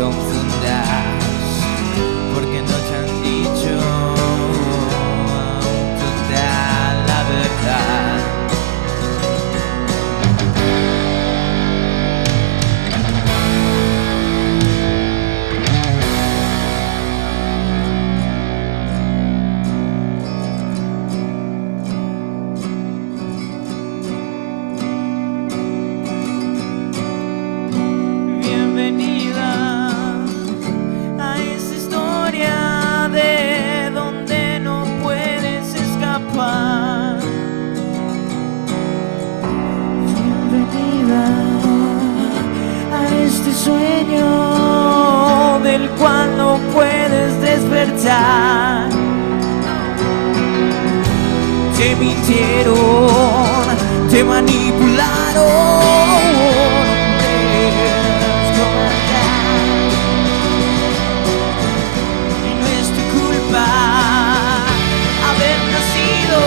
confundas, porque no te han dicho toda la verdad. Sueño del cual no puedes despertar. Te mintieron, te manipularon. Y no es tu culpa haber nacido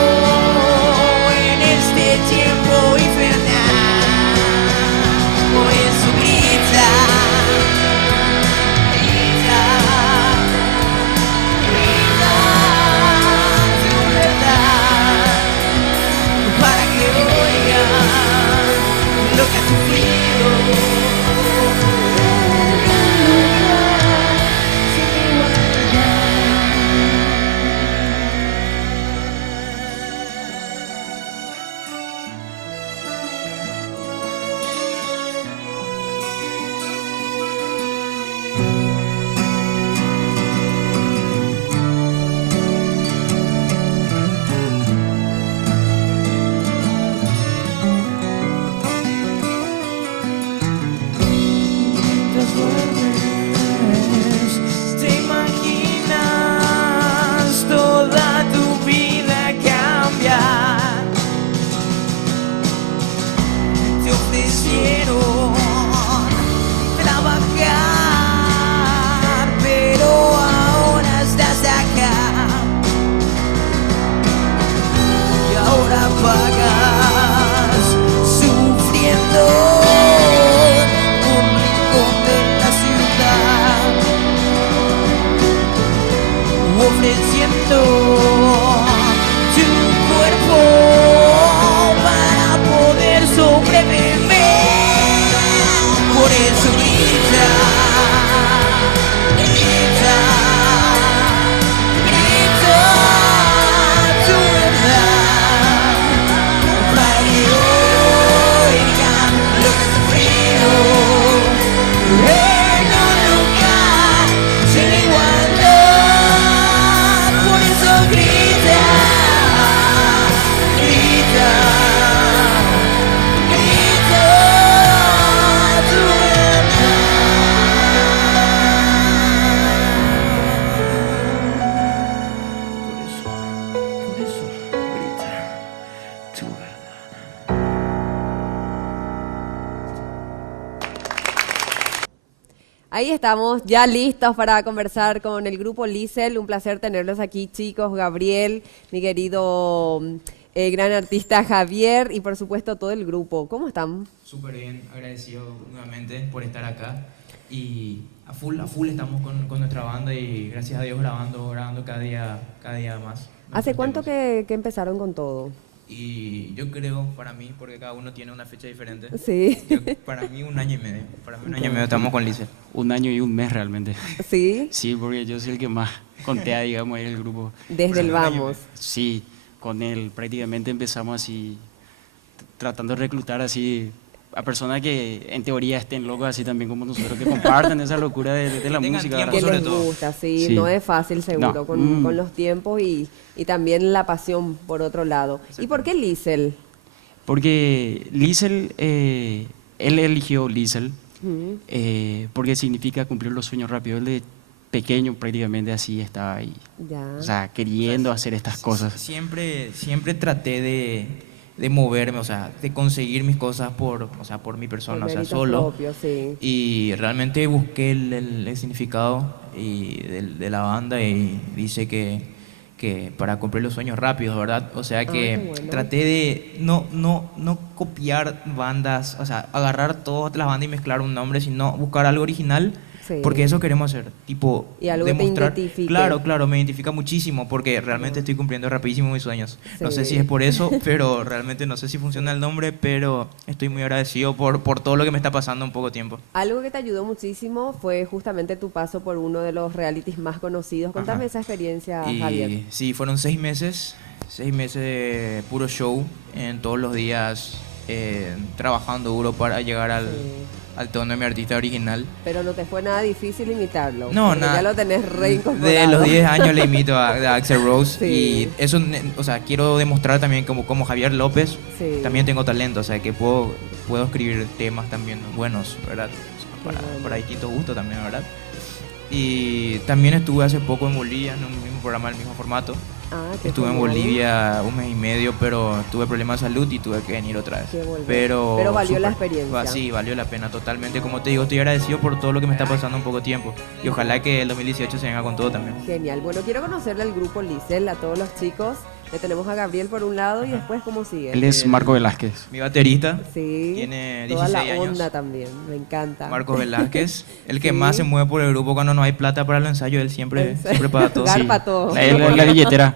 en este tiempo infernal. Por eso grita. Lo que has sufrido. Te imaginas toda tu vida cambiar. Te ofrecieron trabajar, pero ahora estás acá. Y ahora pagas sufriendo. Ofreciendo tu cuerpo para poder sobrevivir. Por eso grita, grita, grita tu verdad, para que oigan lo que has sufrido. En un lugar sin igualdad. Grita, grita, grita tu verdad. Por eso grita tu verdad. Ahí estamos, ya listos para conversar con el grupo Liesl. Un placer tenerlos aquí, chicos. Gabriel, mi querido gran artista Javier y por supuesto todo el grupo. ¿Cómo están? Súper bien, agradecido nuevamente por estar acá. Y a full estamos con nuestra banda y gracias a Dios grabando cada día más. ¿Hace cuánto que empezaron con todo? Y yo creo, para mí, porque cada uno tiene una fecha diferente. Sí. Para mí 1 año y medio. Para mí 1 año y medio estamos con Liesl. 1 año y 1 mes realmente. ¿Sí? Sí, porque yo soy el que más contea, digamos, ahí en el grupo. Desde el vamos. Sí, con él prácticamente empezamos así, tratando de reclutar así a personas que en teoría estén locos así también como nosotros, que compartan esa locura de la música. Que sobre les todo. gusta, sí, Sí. no es fácil seguro No. con los tiempos y también la pasión por otro lado. ¿Y por qué Liesl? Porque Liesl, él eligió Liesl porque significa cumplir los sueños rápido. Él de pequeño prácticamente así estaba ahí, Ya. o sea, queriendo hacer estas cosas. Siempre traté de moverme, o sea, de conseguir mis cosas por mi persona, Por o sea, méritos solo. propios, sí. Y realmente busqué el significado de la banda y dice que para cumplir los sueños rápidos, ¿verdad? O sea que qué bueno. traté de no copiar bandas, o sea, agarrar todas las bandas y mezclar un nombre, sino buscar algo original Sí. porque eso queremos hacer, tipo, Y algo que te identifique. Claro, claro, me identifica muchísimo, porque realmente estoy cumpliendo rapidísimo mis sueños. No sé Sí. si es por eso, pero realmente no sé si funciona el nombre, pero estoy muy agradecido por todo lo que me está pasando en poco tiempo. Algo que te ayudó muchísimo fue justamente tu paso por uno de los realities más conocidos. Contame Ajá. esa experiencia, Y Javier. sí, fueron 6 meses de puro show, en todos los días trabajando duro para llegar Sí. al tono de mi artista original. Pero no te fue nada difícil imitarlo. No, porque nada. Ya lo tenés reincorporado. De los 10 años le imito a Axel Rose Sí. y eso, o sea, quiero demostrar también como Javier López, Sí. también tengo talento, o sea, que puedo escribir temas también buenos, ¿verdad? O sea, bueno. para distintos gustos también, ¿verdad? Y también estuve hace poco en Bolivia, en un mismo programa, del mismo formato. Ah, qué Estuve en genial. Bolivia 1 mes y medio, pero tuve problemas de salud y tuve que venir otra vez. Que volver. Pero Pero valió la súper. experiencia. Sí, valió la pena totalmente. Como te digo, estoy agradecido por todo lo que me está pasando en poco tiempo. Y ojalá que el 2018 se venga con todo también. Genial. Bueno, quiero conocerle al grupo Lisel, a todos los chicos. Le tenemos a Gabriel por un lado y después cómo sigue. Él es Marco Velázquez. Mi baterista, Sí. tiene Toda 16 la años. onda también. Me encanta. Marcos Velázquez, el que Sí. más se mueve por el grupo cuando no hay plata para los ensayos, él siempre paga todo. Garpa todo. La billetera.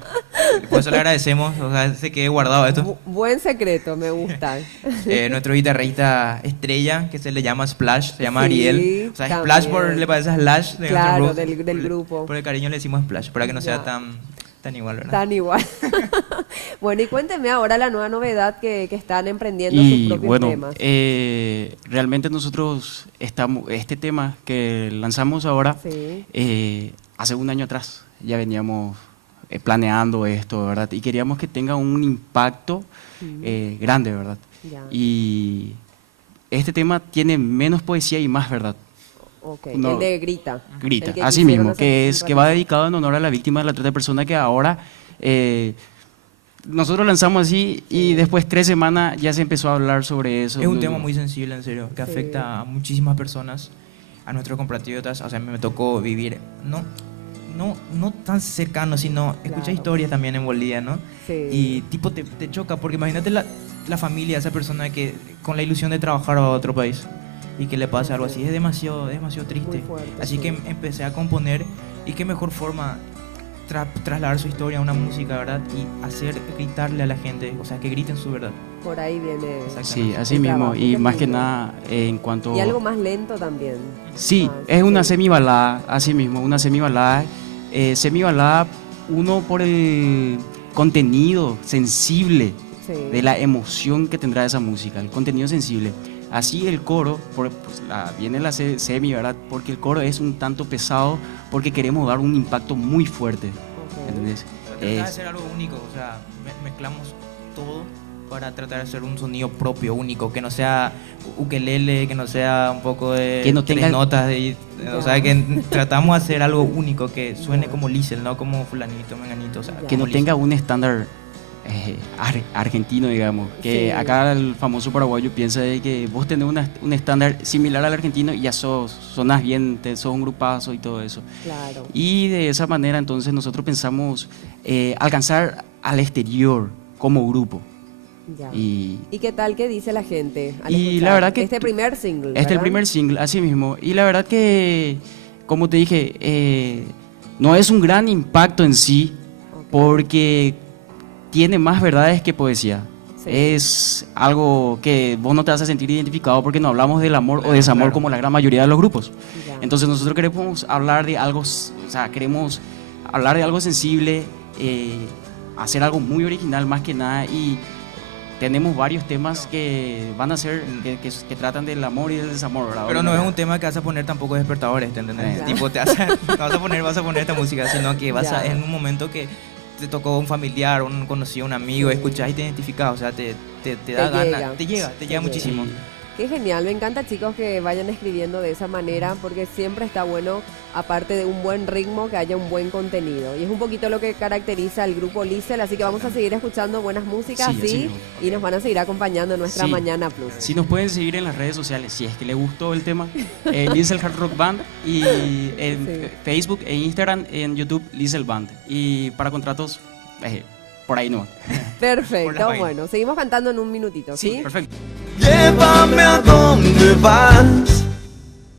Por eso le agradecemos, o sea, se quede guardado esto. Buen secreto, me gusta. Nuestro guitarrista estrella, que se le llama Splash, se llama Sí, Ariel. O sea, también. Splash le parece a Slash de Claro, Guns N' Roses. del grupo. Por el cariño le decimos Splash, para que no sea Ya. tan igual, ¿verdad? Tan igual. Bueno, y cuénteme ahora la nueva novedad que están emprendiendo sus Y propios bueno, temas. realmente nosotros este tema que lanzamos ahora, Sí. hace un año atrás ya veníamos planeando esto, ¿verdad? Y queríamos que tenga un impacto grande, ¿verdad? Ya. Y este tema tiene menos poesía y más verdad. Ok, no. el de Grita. Grita, El que así quisieron mismo, hacer hace que un va ratito. dedicado en honor a la víctima de la trata de personas que ahora nosotros lanzamos así y después 3 semanas ya se empezó a hablar sobre eso. Es un tema muy sensible, en serio, que Sí. afecta a muchísimas personas, a nuestros compatriotas. O sea, a mí me tocó vivir, no tan cercano, sino escuchar Claro. historias también en Bolivia, ¿no? Sí. Y tipo te choca, porque imagínate la familia de esa persona que con la ilusión de trabajar a otro país y que le pase algo así, es demasiado triste. Muy fuerte, Así sí. que empecé a componer y qué mejor forma trasladar su historia a una música, ¿verdad? Y hacer gritarle a la gente, o sea, que griten su verdad. Por ahí viene. Sí, así el mismo. trabajo, Y qué más que lindo. nada, en cuanto... Y algo más lento también. Sí, Ah, es una sí. semibalada, así mismo, una semibalada. Semibalada, uno por el contenido sensible Sí. de la emoción que tendrá esa música, el contenido sensible. Así el coro, viene la semi, ¿verdad? Porque el coro es un tanto pesado, porque queremos dar un impacto muy fuerte, Ok. ¿entendés? Tratar de hacer algo único, o sea, mezclamos todo para tratar de hacer un sonido propio, único, que no sea ukelele, que no sea un poco de Que no 3 tenga- notas, o sea, que tratamos de hacer algo único, que suene como Liesel, no como fulanito, menganito, o sea, Ya. Que no como tenga Liesel. un estándar argentino, digamos. Que Sí. acá el famoso paraguayo piensa de que vos tenés un estándar similar al argentino y ya sonás bien, sos un grupazo y todo eso. Claro. Y de esa manera entonces nosotros pensamos alcanzar al exterior como grupo. Ya. Y ¿Y qué tal? ¿Qué dice la gente? al Y escuchar la verdad que este primer single. este es el ¿verdad? primer single, así mismo. Y la verdad que, como te dije, no es un gran impacto en sí, Ok. porque tiene más verdades que poesía. Sí. Es algo que vos no te vas a sentir identificado porque no hablamos del amor o desamor Claro. como la gran mayoría de los grupos. Ya. Entonces nosotros queremos hablar de algo, o sea, queremos hablar de algo sensible, hacer algo muy original más que nada, y tenemos varios temas que van a ser, que tratan del amor y del desamor, ¿verdad? Pero no es un tema que vas a poner tampoco despertadores, ¿te entendés? Claro. Tipo, no vas a poner esta música, sino que vas Ya. en un momento que te tocó un familiar, un conocido, un amigo, Sí. escuchás y te identificás, o sea, te da ganas, te llega llega. muchísimo. Qué genial, me encanta chicos que vayan escribiendo de esa manera porque siempre está bueno, aparte de un buen ritmo, que haya un buen contenido. Y es un poquito lo que caracteriza al grupo Liesel, así que vamos a seguir escuchando buenas músicas, Sí, así sí, mismo. y nos van a seguir acompañando en nuestra Sí. Mañana Plus. Si nos pueden seguir en las redes sociales, si es que les gustó el tema, Liesel Hard Rock Band, y en Sí. Facebook e Instagram, en YouTube Liesel Band. Y para contratos, por ahí no. Por la Perfecto, vaina. bueno, seguimos cantando en un minutito, ¿sí? Perfecto. Llévame a donde vas,